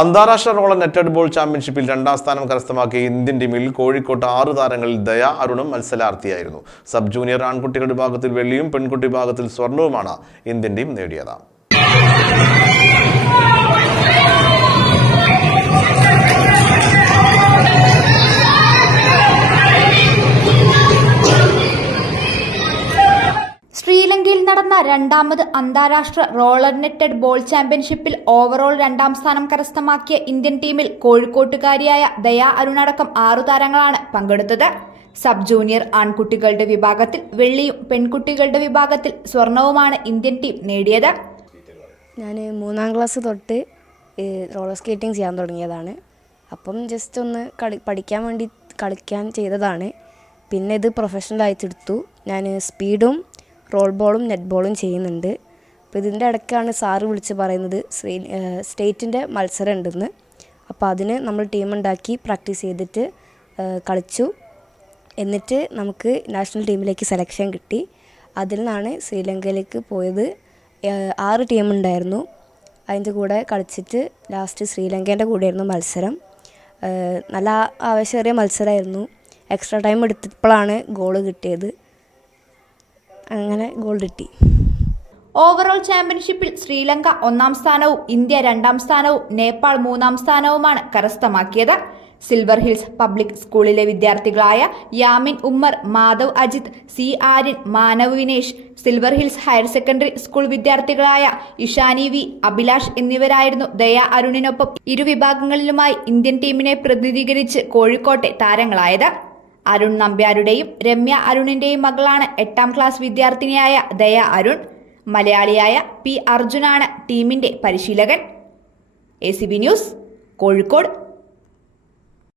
അന്താരാഷ്ട്ര roller netted ball ചാമ്പ്യൻഷിപ്പിൽ രണ്ടാം സ്ഥാനം കരസ്ഥമാക്കിയ ഇന്ത്യൻ ടീമിൽ കോഴിക്കോട്ട് ആറ് താരങ്ങളിൽ ദയ അരുണും മത്സരാർത്ഥിയായിരുന്നു. സബ് ജൂനിയർ ആൺകുട്ടികളുടെ വിഭാഗത്തിൽ വെള്ളിയും പെൺകുട്ടി വിഭാഗത്തിൽ സ്വർണവുമാണ് ഇന്ത്യൻ ടീം നേടിയത്. നടന്ന രണ്ടാമത് അന്താരാഷ്ട്ര റോളർ നെറ്റഡ് ബോൾ ചാമ്പ്യൻഷിപ്പിൽ ഓവറോൾ രണ്ടാം സ്ഥാനം കരസ്ഥമാക്കിയ ഇന്ത്യൻ ടീമിൽ കോഴിക്കോട്ടുകാരിയായ ദയാ അരുണടക്കം ആറു താരങ്ങളാണ് പങ്കെടുത്തത്. സബ് ജൂനിയർ ആൺകുട്ടികളുടെ വിഭാഗത്തിൽ വെള്ളിയും പെൺകുട്ടികളുടെ വിഭാഗത്തിൽ സ്വർണവുമാണ് ഇന്ത്യൻ ടീം നേടിയത്. ഞാൻ മൂന്നാം ക്ലാസ് തൊട്ട് റോളർ സ്കേറ്റിംഗ് ചെയ്യാൻ തുടങ്ങിയതാണ്. അപ്പം ജസ്റ്റ് ഒന്ന് കളി പഠിക്കാൻ വേണ്ടി കളിക്കാൻ ചെയ്തതാണ്. പിന്നെ ഇത് പ്രൊഫഷണൽ എടുത്തു. ഞാൻ സ്പീഡും റോൾ ബോളും നെറ്റ് ബോളും ചെയ്യുന്നുണ്ട്. അപ്പോൾ ഇതിന്റെ ഇടയ്ക്കാണ് സാറ് വിളിച്ച് പറയുന്നത് സ്റ്റേറ്റിന്റെ മത്സരം ഉണ്ടെന്ന് അപ്പോൾ അതിന് നമ്മൾ ടീം ഉണ്ടാക്കി പ്രാക്ടീസ് ചെയ്തിട്ട് കളിച്ചു. എന്നിട്ട് നമുക്ക് നാഷണൽ ടീമിലേക്ക് സെലക്ഷൻ കിട്ടി. അതിൽ നിന്നാണ് ശ്രീലങ്കയിലേക്ക് പോയത്. ആറ് ടീമുണ്ടായിരുന്നു അതിന്റെ കൂടെ കളിച്ചിട്ട് ലാസ്റ്റ് ശ്രീലങ്കേന്റെ കൂടെയായിരുന്നു മത്സരം. നല്ല ആവേശമേറിയ മത്സരമായിരുന്നു. എക്സ്ട്രാ ടൈം എടുത്തപ്പോഴാണ് ഗോൾ കിട്ടിയത്. അങ്ങനെ ഗോൾ കിട്ടി. ഓവറോൾ ചാമ്പ്യൻഷിപ്പിൽ ശ്രീലങ്ക ഒന്നാം സ്ഥാനവും ഇന്ത്യ രണ്ടാം സ്ഥാനവും നേപ്പാൾ മൂന്നാം സ്ഥാനവുമാണ് കരസ്ഥമാക്കിയത്. സിൽവർ ഹിൽസ് പബ്ലിക് സ്കൂളിലെ വിദ്യാർത്ഥികളായ Yamin Ummer Madhav Ajith C Aryan Manav Vinesh silver hills higher secondary school വിദ്യാർത്ഥികളായ Ishani V Abhilash എന്നിവരായിരുന്നു ദയ അരുണിനൊപ്പം. ഇരുവിഭാഗങ്ങളിലുമായി ഇന്ത്യൻ ടീമിനെ പ്രതിനിധീകരിച്ച് കോഴിക്കോട്ടെ താരങ്ങളായത്. അരുൺ നമ്പ്യാരുടെയും രമ്യ അരുണിന്റെയും മകളാണ് എട്ടാം ക്ലാസ് വിദ്യാർത്ഥിനിയായ ദയ അരുൺ. മലയാളിയായ പി അർജുനാണ് ടീമിന്റെ പരിശീലകൻ. A news Kozhikode.